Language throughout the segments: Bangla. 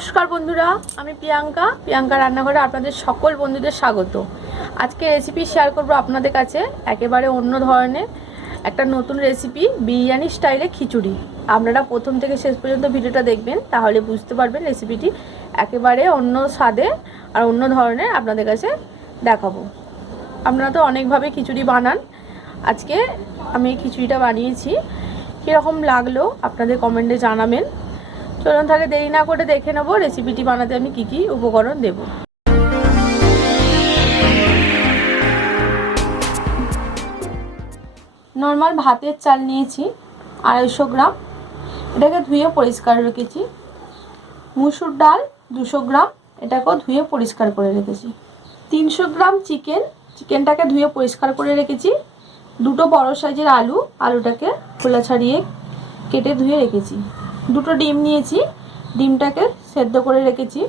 নমস্কার বন্ধুরা, আমি প্রিয়াঙ্কা রান্নাঘরে আপনাদের সকল বন্ধুদের স্বাগত। আজকে রেসিপি শেয়ার করব আপনাদের কাছে একেবারে অন্য ধরনের একটা নতুন রেসিপি, বিরিয়ানি স্টাইলে খিচুড়ি। আপনারা প্রথম থেকে শেষ পর্যন্ত ভিডিওটা দেখবেন, তাহলে বুঝতে পারবেন রেসিপিটি একেবারে অন্য স্বাদে আর অন্য ধরনের আপনাদের কাছে দেখাবো। আপনারা তো অনেকভাবে খিচুড়ি বানান, আজকে আমি এই খিচুড়িটা বানিয়েছি। কীরকম লাগলো আপনাদের কমেন্টে জানাবেন। চলুন তাহলে দেরি না করে দেখে নেব রেসিপিটি বানাতে আমি কি কি উপকরণ দেব। নর্মাল ভাতের চাল নিয়েছি 250 গ্রাম, এটাকে ধুয়ে পরিষ্কার রেখেছি। মুসুর ডাল 200 গ্রাম, এটাকেও ধুয়ে পরিষ্কার করে রেখেছি। 300 গ্রাম চিকেনটাকে ধুয়ে পরিষ্কার করে রেখেছি। দুটো বড় সাইজের আলুটাকে খোলা ছাড়িয়ে কেটে ধুয়ে রেখেছি। দুটো ডিম নিয়েছি, ডিমটাকে সেদ্ধ করে রেখেছি।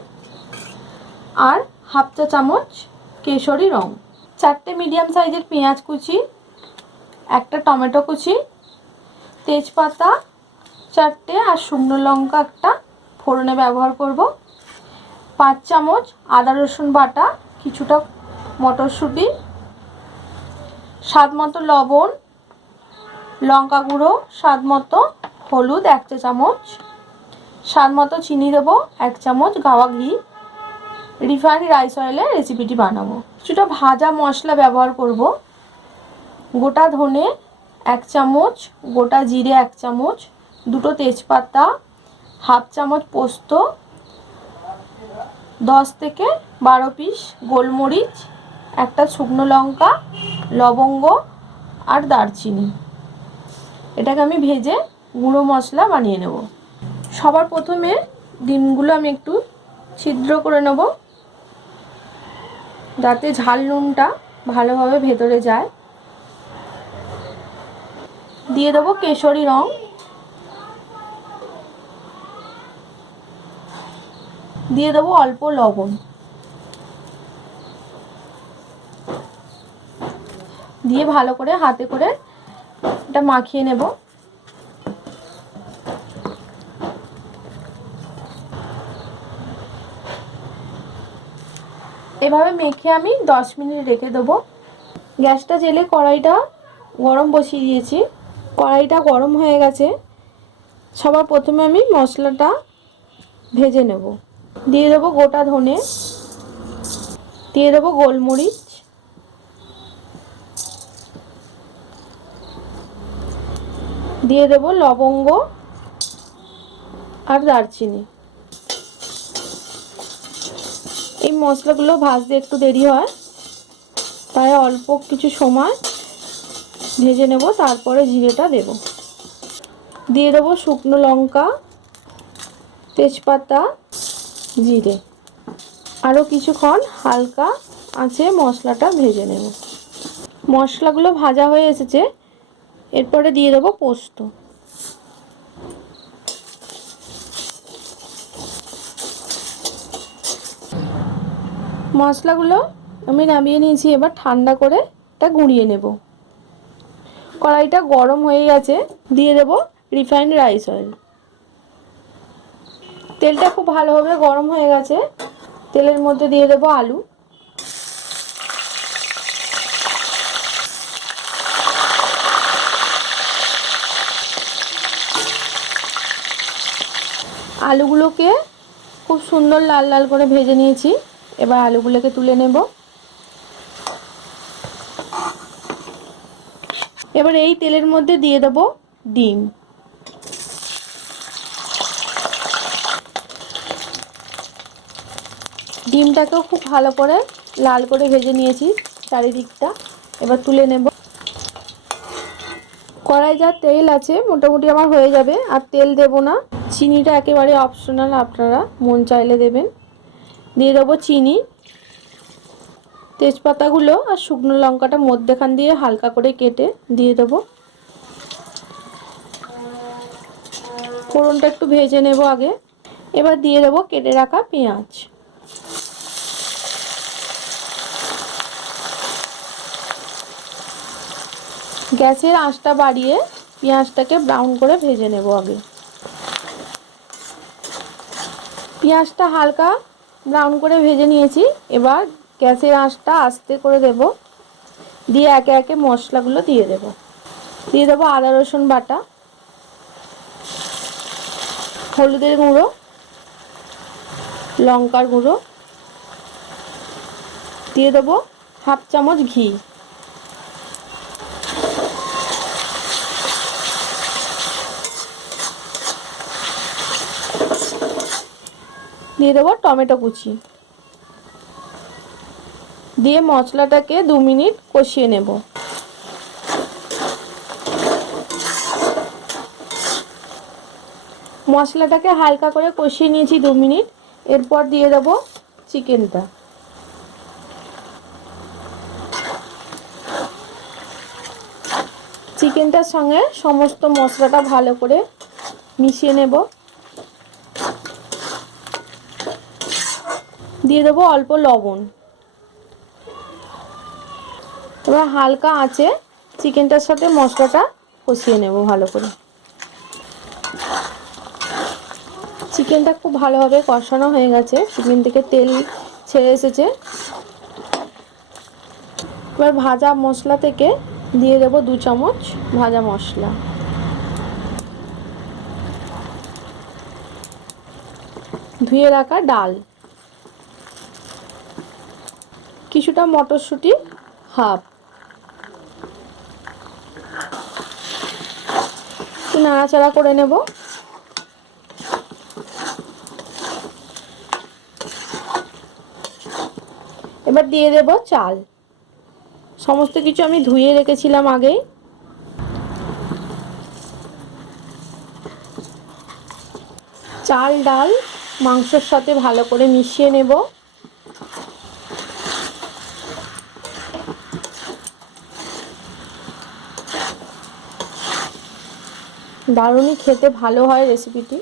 আর হাফ চা চামচ কেশরি রং, 4টে মিডিয়াম সাইজের পেঁয়াজ কুচি, একটা টমেটো কুচি, তেজপাতা 4টে আর শুকনো লঙ্কা একটা ফোড়নে ব্যবহার করব। 5 চামচ আদা রসুন বাটা, কিছুটা মটরশুঁটি, স্বাদ মতো লবণ, লঙ্কা গুঁড়ো স্বাদ মতো, হলুদ 1 চা চামচ, স্বাদ মতো চিনি দেবো, 1 চামচ গাওয়া ঘি। রিফাইন্ড রাইস অয়েলে রেসিপিটি বানাবো। কিছুটা ভাজা মশলা ব্যবহার করব। গোটা ধনে 1 চামচ, গোটা জিরে 1 চামচ, দুটো তেজপাতা, হাফ চামচ পোস্ত, 10 থেকে 12 পিস গোলমরিচ, একটা শুকনো লঙ্কা, লবঙ্গ আর দারচিনি। এটাকে আমি ভেজে গুঁড়ো মশলা বানিয়ে নেব। সবার প্রথমে ডিমগুলো আমি একটু ছিদ্র করে নেব, যাতে ঝাল নুনটা ভালোভাবে ভেতরে যায়। দিয়ে দেবো কেশরি রং, দিয়ে দেবো অল্প লবণ, দিয়ে ভালো করে হাতে করে এটা মাখিয়ে নেব। এভাবে মেখে আমি 10 মিনিট রেখে দেবো। গ্যাসটা জেলে কড়াইটা গরম বসিয়ে দিয়েছি। কড়াইটা গরম হয়ে গেছে। সবার প্রথমে আমি মশলাটা ভেজে নেব। দিয়ে দেবো গোটা ধনে, দিয়ে দেবো গোলমরিচ, দিয়ে দেবো লবঙ্গ আর দারচিনি। এই মশলাগুলো ভাজতে একটু দেরি হয়, তাই অল্প কিছু সময় ভেজে নেব, তারপরে জিরেটা দেব। দিয়ে দেবো শুকনো লঙ্কা, তেজপাতা, জিরে। আরও কিছুক্ষণ হালকা আঁচে মশলাটা ভেজে নেব। মশলাগুলো ভাজা হয়ে এসেছে, এরপরে দিয়ে দেবো পোস্ত। মশলাগুলো আমি নামিয়ে নিয়েছি, এবার ঠান্ডা করে এটা গুঁড়িয়ে নেব। কড়াইটা গরম হয়ে গেছে, দিয়ে দেব রিফাইন্ড রাইস অয়েল। তেলটা খুব ভালোভাবে গরম হয়ে গেছে, তেলের মধ্যে দিয়ে দেব আলু। আলুগুলোকে খুব সুন্দর লাল লাল করে ভেজে নিয়েছি, এবার আলুগুলোকে তুলে নেব। এবার এই তেলের মধ্যে দিয়ে দেব ডিম। ডিমটাকেও খুব ভালো করে লাল করে ভেজে নিয়েছি চারিদিকটা, এবার তুলে নেব। কড়াই যা তেল আছে মোটামুটি আমার হয়ে যাবে, আর তেল দেব না। চিনিটা একেবারে অপশনাল, আপনারা মন চাইলে দেবেন। দিয়ে দেবো চিনি, তেজপাতাগুলো আর শুকনো লঙ্কাটা মধ্যেখান দিয়ে হালকা করে কেটে দিয়ে দেবো। ফোড়নটা একটু ভেজে নেব আগে। এবার দিয়ে দেবো কেটে রাখা পেঁয়াজ। গ্যাসের আঁচটা বাড়িয়ে পেঁয়াজটাকে ব্রাউন করে ভেজে নেব আগে। পেঁয়াজটা হালকা ব্রাউন করে ভেজে নিয়েছি। এবার গ্যাসের আঁচটা আস্তে করে দেব, দিয়ে একে একে মশলাগুলো দিয়ে দেব। দিয়ে দেবো আদা রসুন বাটা, হলুদের গুঁড়ো, লঙ্কার গুঁড়ো, দিয়ে দেবো হাফ চামচ ঘি, দিয়ে দেবো টমেটো কুচি, দিয়ে মশলাটাকে 2 মিনিট কষিয়ে নেব। মশলাটাকে হালকা করে কষিয়ে নিয়েছি 2 মিনিট। এরপর দিয়ে দেব চিকেনটা। চিকেনটার সঙ্গে সমস্ত মশলাটা ভালো করে মিশিয়ে নেব। দিয়ে দেবো অল্প লবণ। এবার হালকা আঁচে চিকেনটার সাথে মশলাটা কষিয়ে নেব ভালো করে। চিকেনটা খুব ভালোভাবে কষানো হয়ে গেছে, চিকেন থেকে তেল ছেড়ে এসেছে। এবার ভাজা মশলা থেকে দিয়ে দেব 2 চামচ ভাজা মশলা, ধুয়ে রাখা ডাল, কিছুটা মটরশুঁটি হাফ, একটু নাড়াচাড়া করে নেব। এবার দিয়ে দেব চাল। সমস্ত কিছু আমি ধুয়ে রেখেছিলাম আগেই। চাল ডাল মাংসের সাথে ভালো করে মিশিয়ে নেব। দারুণই খেতে ভালো হয় রেসিপিটি।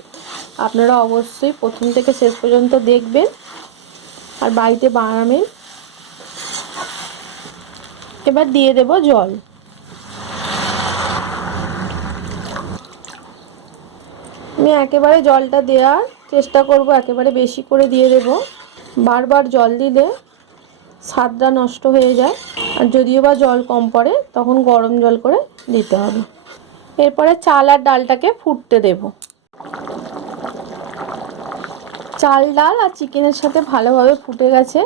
আপনারা অবশ্যই প্রথম থেকে শেষ পর্যন্ত দেখবেন আর বাড়িতে বানাবেন। এবার দিয়ে দেব জল। আমি একেবারে জলটা দেওয়ার চেষ্টা করব, একেবারে বেশি করে দিয়ে দেব। বারবার জল দিলে স্বাদটা নষ্ট হয়ে যায়, আর যদিও বা জল কম পড়ে তখন গরম জল করে দিতে হবে। এরপরে চাল আর ডালটাকে ফুটতে দেব। চাল ডাল আর চিকেনের সাথে ভালোভাবে ফুটে গেছে।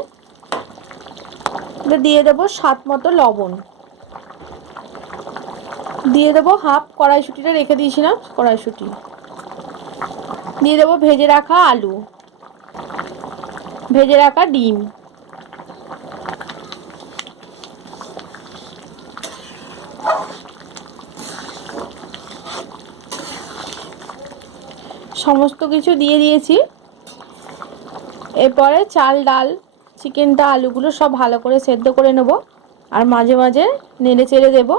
দিয়ে দেব স্বাদ মতো লবণ, দিয়ে দেব হাফ কড়াইশুঁটিটা রেখে দিয়েছিলাম কড়াইশুঁটি, দিয়ে দেব ভেজে রাখা আলু, ভেজে রাখা ডিম, সমস্ত কিছু দিয়ে দিয়েছি। এরপরে চাল ডাল চিকেনটা আলুগুলো সব ভালো করে সেদ্ধ করে নেব, আর মাঝে মাঝে নেড়ে চেড়ে দেব।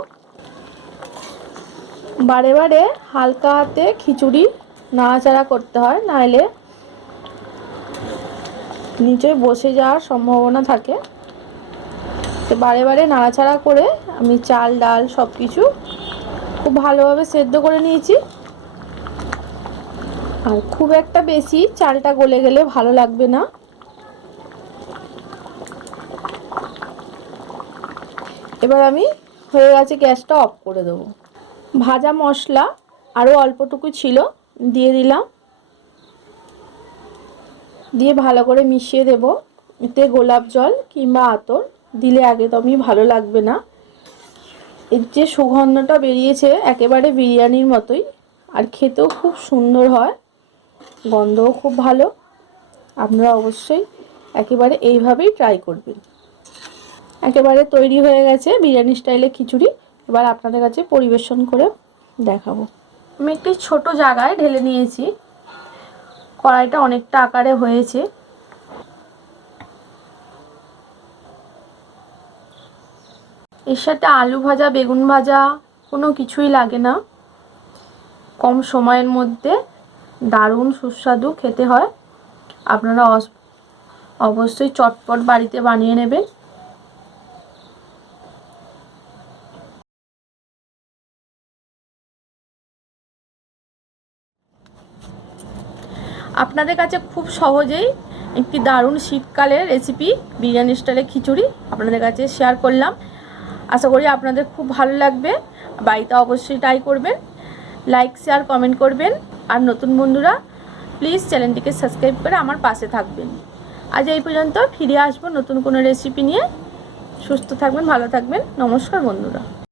বারে বারে হালকা হাতে খিচুড়ি নাড়াচাড়া করতে হয়, নাহলে নিচে বসে যাওয়ার সম্ভাবনা থাকে। তো বারে বারে নাড়াচাড়া করে আমি চাল ডাল সব কিছু খুব ভালোভাবে সেদ্ধ করে নিয়েছি। আর খুব একটা বেশি চালটা গলে গেলে ভালো লাগবে না। এবার আমি হয়ে গেছে, গ্যাসটা অফ করে দেবো। ভাজা মশলা আরও অল্পটুকু ছিল, দিয়ে দিলাম, দিয়ে ভালো করে মিশিয়ে দেব। এতে গোলাপ জল কিংবা আতর দিলে একদমই ভালো লাগবে না। এর যে সুগন্ধটা বেরিয়েছে একেবারে বিরিয়ানির মতোই, আর খেতেও খুব সুন্দর হয়, গন্ধও খুব ভালো। আপনারা অবশ্যই একেবারে এইভাবেই ট্রাই করবেন। একেবারে তৈরি হয়ে গেছে বিরিয়ানি স্টাইলে খিচুড়ি। এবার আপনাদের কাছে পরিবেশন করে দেখাবো। আমি একটি ছোট জায়গায় ঢেলে নিয়েছি, কড়াইটা অনেকটা আকারে হয়েছে। এর সাথে আলু ভাজা বেগুন ভাজা কোনো কিছুই লাগে না, কম সময়ের মধ্যে দারুণ সুস্বাদু খেতে হয়। আপনারা অবশ্যই চটপট বাড়িতে বানিয়ে নেবেন। আপনাদের কাছে খুব সহজেই একটি দারুণ শীতকালের রেসিপি বিরিয়ানি স্টাইলে খিচুড়ি আপনাদের কাছে শেয়ার করলাম। আশা করি আপনাদের খুব ভালো লাগবে। বাড়িতে অবশ্যই ট্রাই করবেন, লাইক শেয়ার কমেন্ট করবেন। আর নতুন বন্ধুরা প্লিজ চ্যানেলটিকে সাবস্ক্রাইব করে আমার পাশে থাকবেন। আজ এই পর্যন্ত, ফিরে আসবো নতুন কোনো রেসিপি নিয়ে। সুস্থ থাকবেন, ভালো থাকবেন। নমস্কার বন্ধুরা।